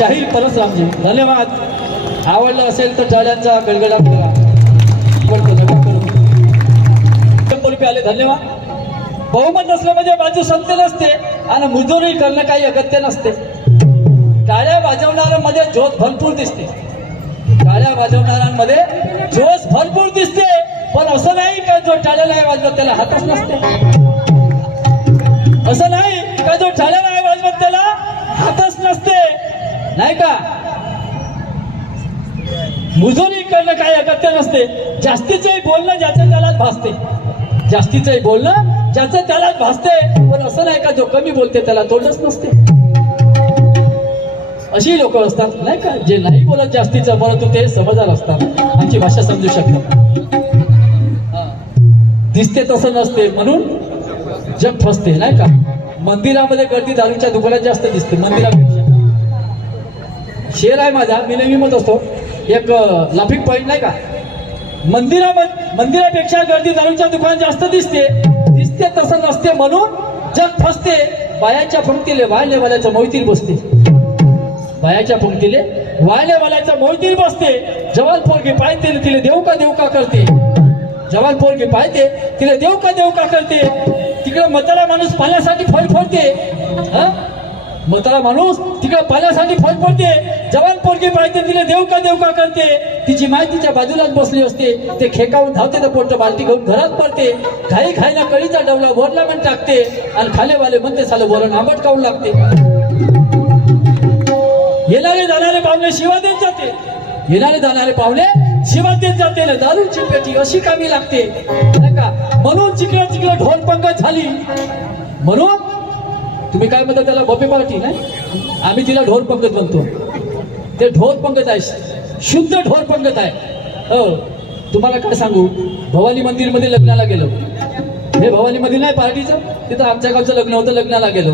शाहीर परसरामजी धन्यवाद. आवडलं असेल तर टाळ्यांचा गडगडाट करा. आले धन्यवाद. बहुमत नसलं म्हणजे बाजू सत्य नसते आणि मुजोरी करणं काही अगत्य नसते. टाळ्या वाजवणाऱ्यांमध्ये जोश भरपूर दिसते. टाळ्या वाजवणाऱ्यांमध्ये जोश भरपूर दिसते. पण असं नाही का जो टाळ्या नाही वाजवत त्याला हातच नसते. असं नाही का जो टाळ्या नाही वाजवत त्याला हातच नसते. नाही का मुजोरी करणं काही अगत्य नसते. जास्तीचंही बोलणं ज्याचं त्यालाच भासते. जास्तीचंही बोलणं ज्याचं त्यालाच भासते. पण असं नाही का जो कमी बोलते त्याला तोडच नसते. अशी लोक असतात नाही का जे नाही बोलत जास्तीचं परंतु ते समजदार असतात. आमची भाषा समजू शकतात. दिसते तसं नसते म्हणून जग फसते नाही का. मंदिरामध्ये गर्दी दारूच्या दुकानात जास्त दिसते मंदिरापेक्षा. शेर आहे माझा मी नेहमी म्हणत असतो एक लाफिंग पॉइंट नाही का. मंदिरापेक्षा गर्दी दारूच्या दुकानात जास्त दिसते. दिसते तसं नसते म्हणून जग फसते. बायाच्या पंक्तीले वायले वाल्याचं मोहितील बसते. बायाच्या पंक्तीले वायले वाल्याचं मोहितील बसते. जवान पोरगी पाहते तिला देऊ का करते. जवान पोरगी पाहते तिला देऊ का करते. तिकडे म्हातारा माणूस पाण्यासाठी फळफळते. म्हातारा माणूस तिकडे पाण्यासाठी फळफळते. जवान पोरगी पाहते तिला देऊ का करते. तिची माय तिच्या बाजूलाच बसली असते. ते खेकावून धावते तर पोट बालटी घेऊन घरात पडते. घाई खायला कळीचा डवला वरला पण टाकते आणि खालेवाले म्हणते सालं वरण आंबट काऊन लागते. येणारे जाणारे पाहुणे शिवा देत जाते. येणारे जाणारे पाहुणे शिवा देत जाते. दारूची पेटी अशी कामी लागते नाही का. म्हणून चिकला ढोल पंगत झाली. म्हणून तुम्ही काय म्हणता त्याला बफे पार्टी नाही. आम्ही तिला ढोल पंगत म्हणतो. ते ढोल पंगत आहे. शुद्ध ढोल पंगत आहे. हो तुम्हाला काय सांगू. भवानी मंदिरमध्ये लग्नाला गेलो. हे भवानी मंदिर नाही पार्टीचं. तिथं आमच्या गावचं लग्न होतं. लग्नाला गेलो.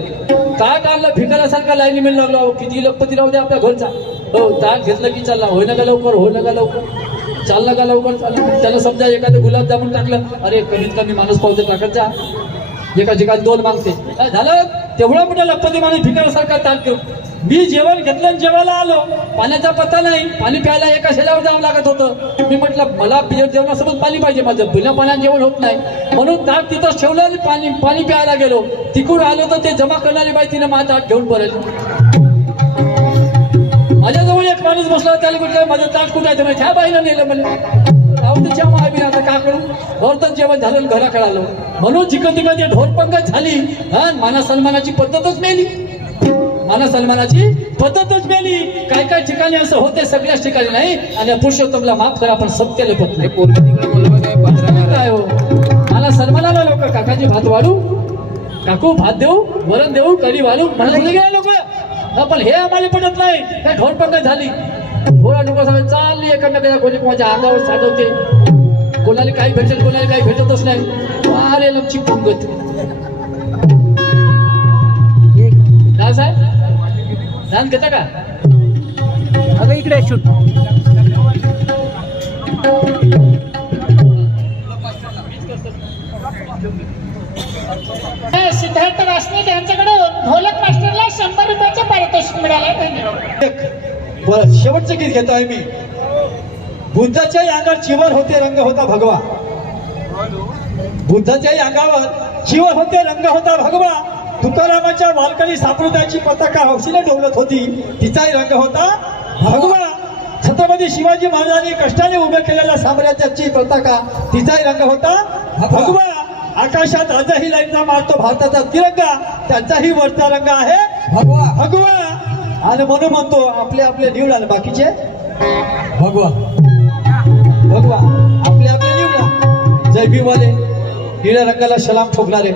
ताट आणलं भिकाऱ्यासारखा लाईनी मिळून लागलो. किती लखपती राहू दे आपल्या घरचा. हो ताट घेतलं की चालला. होय ना का लवकर चालला का लवकर चालला. त्याला समजा एखादं गुलाबजामुन टाकलं. अरे कमीत कमी माणूस पावते टाकत जा. एका ठिकाणी 2 मागते. झालं तेवढा मोठा लखपती माणूस भिकाऱ्यासारखा ताट घेऊन. मी जेवण घेतलं आणि जेवायला आलो. पाण्याचा पत्ता नाही. पाणी प्यायला एका शेलावर जावं लागत होतं. मी म्हटलं मला जेवणासोबत पाणी पाहिजे. माझं बिना पाण्यात जेवण होत नाही. म्हणून ताट तिथं ठेवलं आणि पाणी प्यायला गेलो. तिकडून आलो तर ते जमा करणारी बाई तिने माझं ताट घेऊन भरलं. माझ्याजवळ एक माणूस बसला. त्याला म्हटलं माझं ताट कुठं आहे. ह्या बाईला नेलं म्हणलं. राहूनच्या महाबीर आता का करू. घरतच जेवण झालं घराकडे आलो. म्हणून जिकडे तिकडे ढोल पंगत झाली. माना सन्मानाची पद्धतच मेली. माना सन्मानाची पद्धतच मेली. काय ठिकाणी असं होते सगळ्याच ठिकाणी नाही. आणि पुरुषोत्तमला माफ करा पण सत्य लपत नाही. काय हो मला सन्मानाला लोक काकाची भात वाढू काकू भात देऊ वरण देऊ कढी वाढू म्हणत गेले लोक. पण हे आम्हाला पटत नाही. काय ढोल पंगत झाली. थोडा लोक चालली एकामेकाच्या कोणी माझ्या अंगावर साठवते. कोणाला काही भेटेल कोणाला काही भेटतच नाही. अरे लमची पंगत. साहेब ध्यान घेता का. अगं इकडे शूट. सिद्धार्थ वासने यांच्याकडून ढोलक मास्टरला 100 रुपयाचे पारितोषिक मिळाले. बरं शेवटचं गीत घेतो आहे मी. बुद्धाच्याही अंगावर चिवर होते रंग होता भगवा. बुद्धाच्याही अंगावर चिवर होते रंग होता भगवा. तुकारामाच्या बालकनी सापडण्याची पताका हौशीने डोलत होती. तिचाही रंग होता भगवा. छत्रपती शिवाजी महाराजांनी कष्टाने उभे केलेल्या साम्राज्याची पताका तिचाही रंग होता भगवा. आकाशात आजही लाईनचा मारतो भारताचा तिरंगा. त्यांचाही वरचा रंग आहे भगवा. आणि म्हणून म्हणतो आपले आपले निवडा बाकीचे भगवा भगवा. आपले आपले निवडा. जय भीमवाले निळ्या रंगाला सलाम ठोकणारे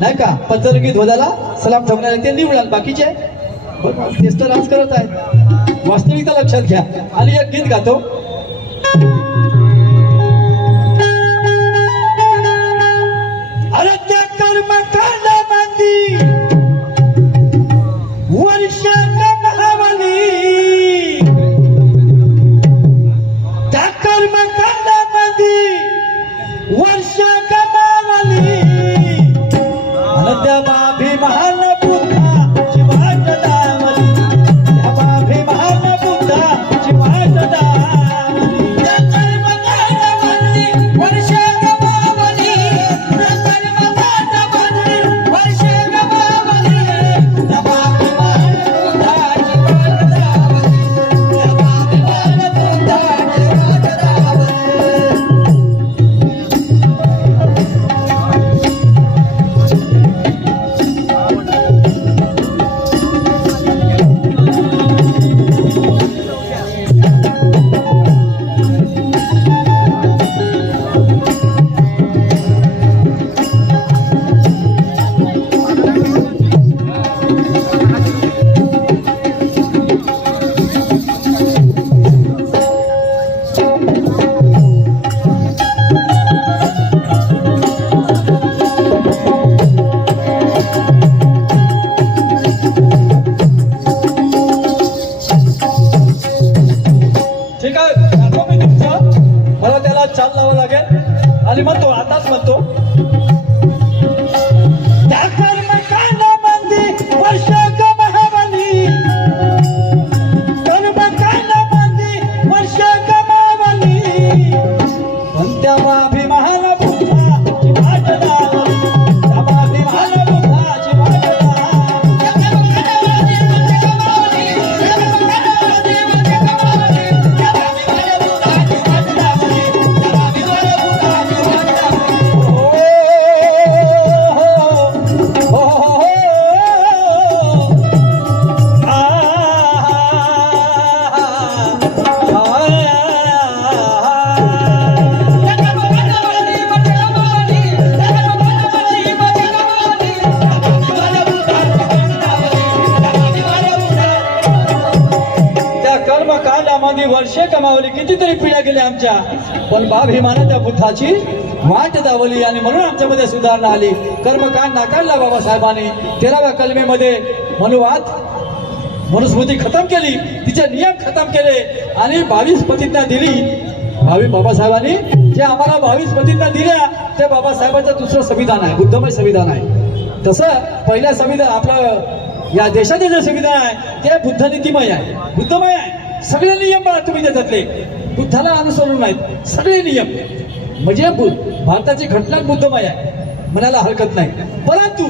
नाही का. पंचरंगी ध्वजाला सलाम ठोकणारे ते निवडाल. बाकीचे तेच तर राज करत आहेत. वास्तविकता लक्षात घ्या. आणि एक गीत गातो. अरे त्या कर्मकांडा मांदी वर्षांना महावली. त्या कर्मकांडा मांदी वर्ष कमावली. त्या बाभी महान बुद्धा शिवाजी नावली. त्या बाभी कर्मकांडामध्ये वर्षे कमावली, कितीतरी पिढ्या गेल्या आमच्या, पण बाभीमानं त्या बुद्धाची वाट दावली आणि म्हणून आमच्यामध्ये सुधारणा आली. कर्मकांड नाकारला बाबासाहेबांनी. 13व्या कलमेमध्ये मनुस्मृती खतम केली, तिचे नियम खतम केले आणि 22 प्रतिज्ञा दिली. बाबासाहेबांनी जे आम्हाला 22 प्रतिज्ञा दिल्या ते बाबासाहेबांचं दुसरं संविधान आहे, बुद्धमय संविधान आहे. तसं पहिल्या संविधान आपलं या देशाचे जे संविधान आहे ते बुद्धनीतिमय आहे, बुद्धमय आहे. सगळे नियम बघा तुम्ही त्याच्यातले बुद्धाला अनुसरून आहेत सगळे नियम. म्हणजे भारताची घटना बुद्धमय आहे म्हणायला हरकत नाही. परंतु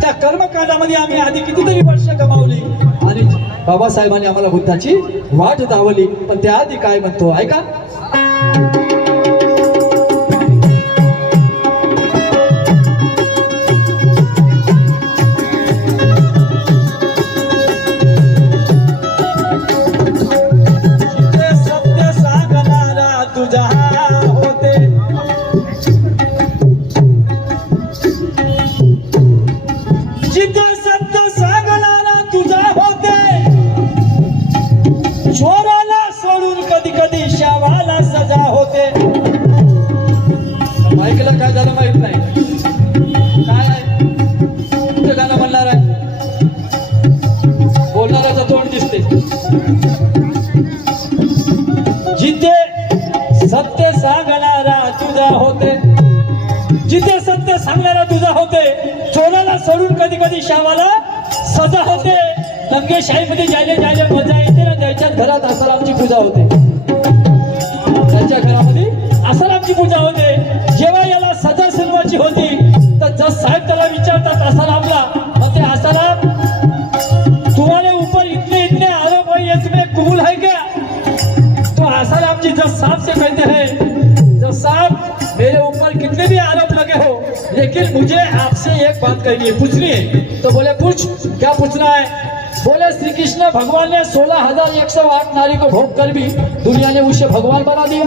त्या कर्मकांडामध्ये आम्ही आधी कितीतरी वर्ष गमावली आणि बाबासाहेबांनी आम्हाला बुद्धाची वाट दावली. पण त्याआधी काय म्हणतो ऐका. सत्य सांगणारा तुझा होते, जिथे सत्य सांगणारा तुझा होते, चोराला सोडून कधी कधी शावाला सजा होते. ऐकलं काय झालं माहित नाही. काय आहे ते गाणं म्हणणार आहे, बोलणाऱ्याचं तोंड दिसते. जिथे सत्य सांगणारा तुझा होते, जिथे सत्य सांगणारा तुझा होते, चोराला सोडून कधी कधी शावाला सजा होते. दंगेशाहीमध्ये जायले जायले मजा येते ना, त्याच्याच घरात आसारामची पूजा होते, त्यांच्या घरामध्ये आसारामची पूजा होते. जेव्हा याला सजा सुनवायची होती तर जज साहेब त्याला विचारतात आसारामला, म्हणते आसाराम तुम्हारे ऊपर इतने आरोप है, ये तुम्हें कबूल है क्या? तो आसाराम जी जज साहब से कहते हैं, जज साहब मेरे ऊपर कितने भी आरोप लगे हो लेकिन मुझे आपसे एक बात कहनी है, पूछनी है. तो बोले पूछ, क्या पूछना है? बोले श्री कृष्ण भगवान ने 16,108 नारी को भोग कर भी दुनिया ने उसे भगवान बना दिया.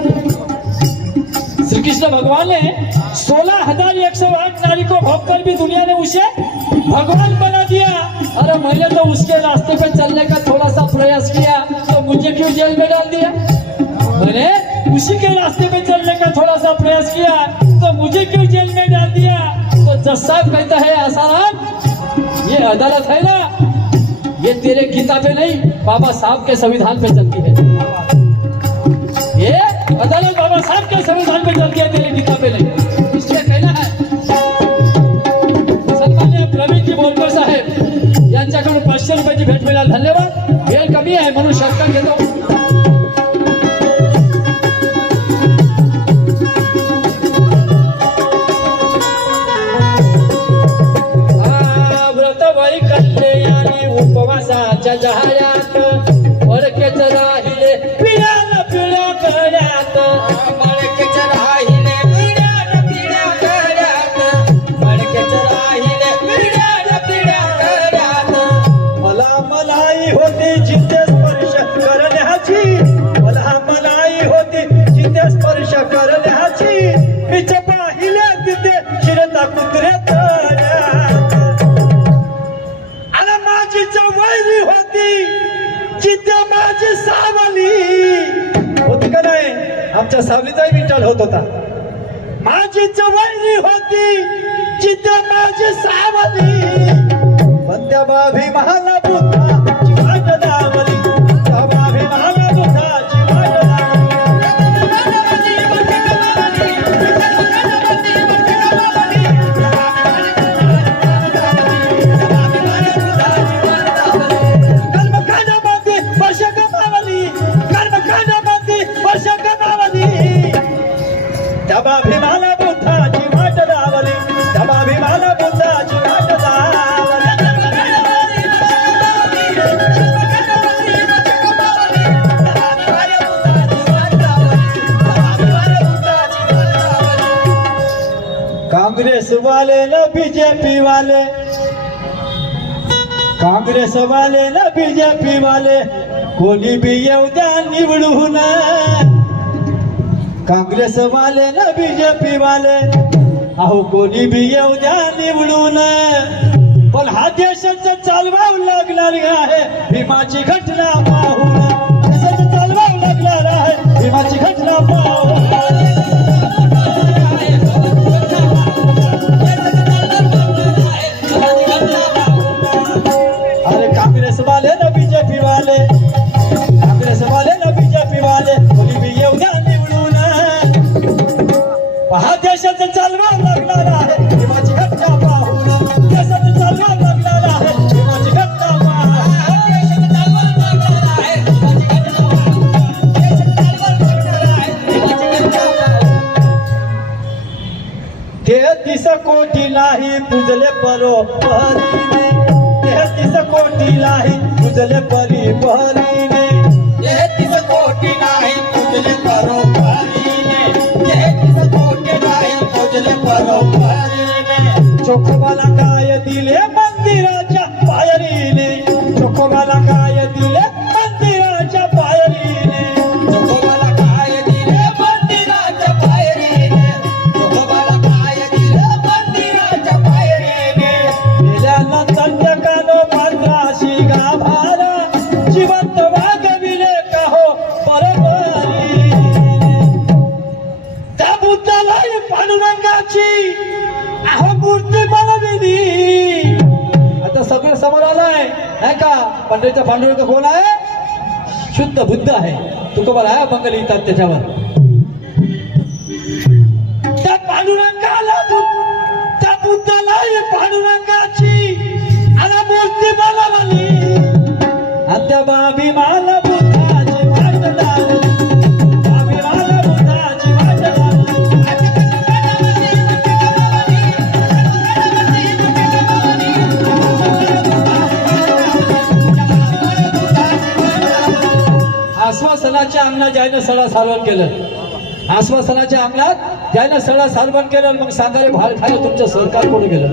श्री कृष्ण भगवान ने 16,108 नारी को भोग कर भी दुनिया ने उसे भगवान बना दिया. अरे मैंने तो उसके रास्ते पे चलने का थोड़ा सा प्रयास किया तो मुझे क्यों जेल में डाल दिया? मैंने उसी के रास्ते पे चलने का थोड़ा सा प्रयास किया तो मुझे क्यों जेल में डाल दिया? तो जज साहब कहता है आसाराम ये अदालत है ना, ये तेरे गीता पे नहीं बाबा साहब के संविधान पे चलती है. ये अदालत बाबा साहब के संविधान पे चलती है, तेरे गीता पे नहीं. इसलिए कहना है सन्माननीय प्रवीणजी बोरकर साहेब यांच्याकडून 500 रुपयाची भेट मिळाली. धन्यवाद. वेळ कमी आहे म्हणून शॉर्टकट घेतो. व्रत वैकल्ये उपवासाच्या जहायात मडकेच राहिले पिढ्यान पिढ्या कड्यात, मडकेच राहिले पिढ्यान पिढ्या कड्यात, मडकेच राहिले पिढ्यान पिढ्या कड्यात. मला मनाई होती जिथे स्पर्श करण्याची, मला मनाई होती जिथे स्पर्श करण्याची, मीच पाहिले तिथे शिरता कुत्र्या तळ्यात. आणि माझी जवळी होती जिथे माझी सावली होती का नाही, आमच्या सावलीचाही विठ्ठल होत होता. माझी जवळी होती जिथे माझी सावली, पण त्या बाभी महाला बुद्धाची वाट दावली, त्या बाभी महाला बुद्धाची वाट कर्मकांडामध्ये वर्ष गमावली, कर्मकांडामध्ये वर्ष गमावली, त्या बाभी महाला बुद्धाची वाट दावली, त्या बाभी महाला बुद्धाची वाट दावली. कांग्रेस वाले न बीजेपी वाले, कांग्रेस वाले न बीजेपी वाले, कोणी बी येऊ द्या निवडून. कांग्रेस वाले न बीजेपी वाले, अहो कोणी बी येऊ द्या निवडून. पण हा देशाचं चालवावं लागणार आहे भीमाची घटना पाहून, देशाचं चालवावं वाले काँग्रेस वाले ना बीजेपी वाले कोणी बी येऊ द्या निवडून पहा देशाचं चालवा लागणार आहे हिमाची घटना पाहून देशाचं चालवा लागणार आहे हिमाची घटना पाहून देशाचं चालवा लागणार आहे हिमाची घटना पाहून देशाचं चालवा लागणार आहे हिमाची घटना पाहून 33 कोटी नाही पूजले परोपरीने 33 कोटी नाही पूजले परिपरीने 33 कोटी नाही पूजले परोपरीने 33 कोटी नाही पूजले परोपरीने चोखोबाला काय दिले मंदिराच्या पायरीने चोखोबाला काय दिले मंदिराच्या पायरीने जोगोबाला काय दिले मंदिराच्या पायरीने जोगोबाला काय दिले मंदिराच्या पायरीने गेल्यानंतर जगानो पांढराशी गाभारा जिवंत वागविले का हो बरोबरीने त्या बुद्धाला पांडुरंगाची अहो मूर्ती बनविली आता सगळं समोर आलंय नाही का पंढरीचा पांडुरंग कोण आहे शुद्ध बुद्ध आहे तुकोबाला आहे अभंग लिहितात त्याच्यावर त्या पांडुरंगाला त्या बुद्धाला पांडुरंगाची आणि मूर्ती बनवली आणि त्या अभिमान बुद्धाची वाट लागली अभिमान बुद्धाची वाट लागली आश्वासनाच्या अंगणात ज्यानं सडा सारवण केलं आश्वासनाच्या अंगणात ज्यानं सडा सारवण केलं मग सांगारे भाल खायला तुमचं सरकार कोण गेलं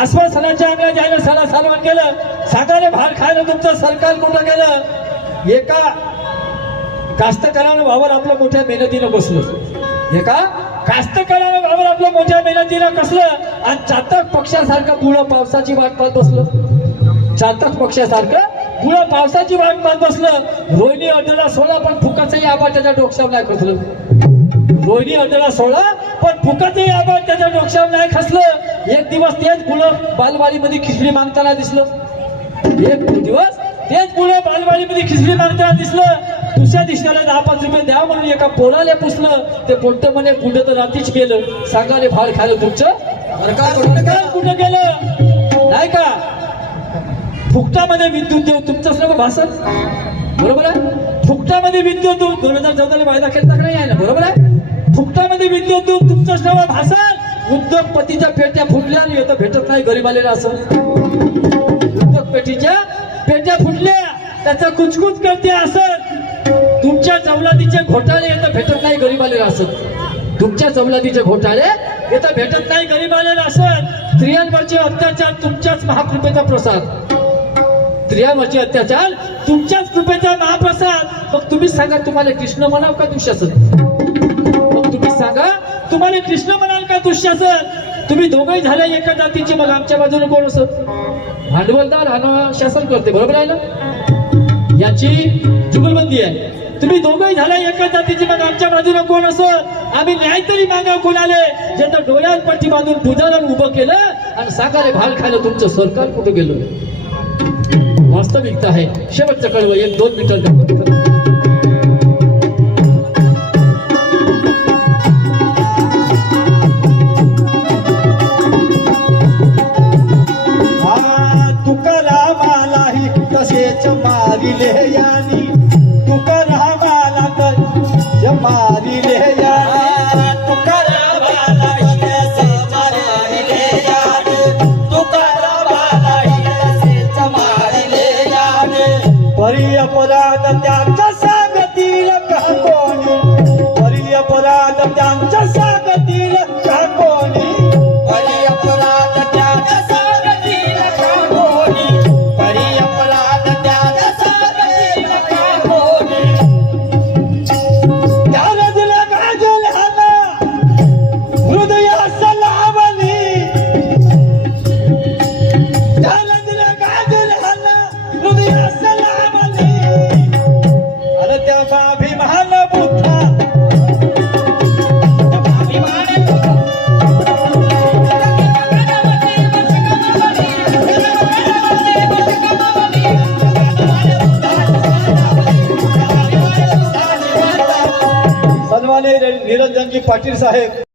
आश्वासनाच्या अंगणात ज्यानं सडा सारवण केलं सांगारे भाल खायला तुमचं सरकार कुठं गेलं एका कास्तकारानं वावर आपलं मोठ्या मेहनतीनं बसलं एका कास्तकारानं वावर आपलं मोठ्या मेहनतीनं कसलं आणि चातक पक्षासारखं पुढं पावसाची वाट पाहत बसलं चातक पक्षासारखं पुढं पावसाची वाट पाहत बसलं रोहिणी अड्डला सोडा पण फुकाचाही आवाज त्याच्या डोक्यावर नाही खचलं रोहिणी अड्डला सोडा पण फुकाचाही आवाज त्याच्या डोक्यावर नाही खचलं एक दिवस तेच पुढं बालवाडीमध्ये खिचडी मागताना दिसलं एक दिवस तेच पुढं बालवाडीमध्ये खिचडी मागताना दिसलं दुसऱ्या दिवसाला 10-5 रुपये द्या म्हणून एका पोराला पुसलं ते पोट्ट म्हणे पुढे तर रात्रीच गेलं सांगाले भाड खायला तुमचं कुठं गेलं नाही का फुकटामध्ये विद्युत देऊ तुमचंच ना भाषण बरोबर आहे फुकटामध्ये विद्युत देऊ 2014 वायदा केला नाही आहे ना बरोबर आहे फुकटामध्ये विद्युत देऊ तुमचंच नाव भाषण उद्योगपतीच्या पेट्या फुटल्या आणि येतं भेटत नाही गरीबालेला असं उद्योगपेटीच्या पेट्या फुटल्या त्याचा कुचकुच करते असं तुमच्या जवलादीचे घोटाळे येतं भेटत नाही गरीबालेला असं तुमच्या जवलादीचे घोटाळे येतं भेटत नाही गरीबालेला असं स्त्रियांवरचे अत्याचार तुमच्याच महाकृपेचा प्रसाद स्त्रियांवरचे अत्याचार तुमच्याच कृपेचा महाप्रसाद मग तुम्ही सांगा तुम्हाला कृष्ण म्हणाल का दुःशासन मग तुम्ही सांगा तुम्हाला कृष्ण म्हणाल का दुःशासन तुम्ही दोघंही झाले एका जातीचे मग आमच्या बाजूने कोण असत भांडवलदार हा शासन करते बरोबर आहे ना याची जुगलबंदी आहे तुम्ही दोघंही झाला एका जातीचे मग आमच्या बाजूने कोण असत आम्ही न्याय तरी मागा कोणाले जे तर डोळ्यात पट्टी बांधून पुजारा उभं केलं आणि साकारे भाल खायला तुमचं सरकार कुठं गेलं वास्तविकता आहे शेवटचं कळवं 1-2 मिनिटं तुकारामालाही तसेच मारिले यानी तुकारामाला तर मारिले यानी तुकारामालाही तसेच मारिले यानी तुकारामालाही तसेच मारिले यानी परी अपराध त्यांच्या सांगतील का कोणी परी अपराध त्यांच्या सांगतील का कोणी परी अपराध त्याच्या सांगतील का कोणी परी अपराध त्याच्या सांगतील का कोणी त्याला दिला गाजल्याना हृदयास लावली त्याला दिला गाजल्याना हृदयास लावली आणि त्या अभिमान बुद्धा पाटील साहेब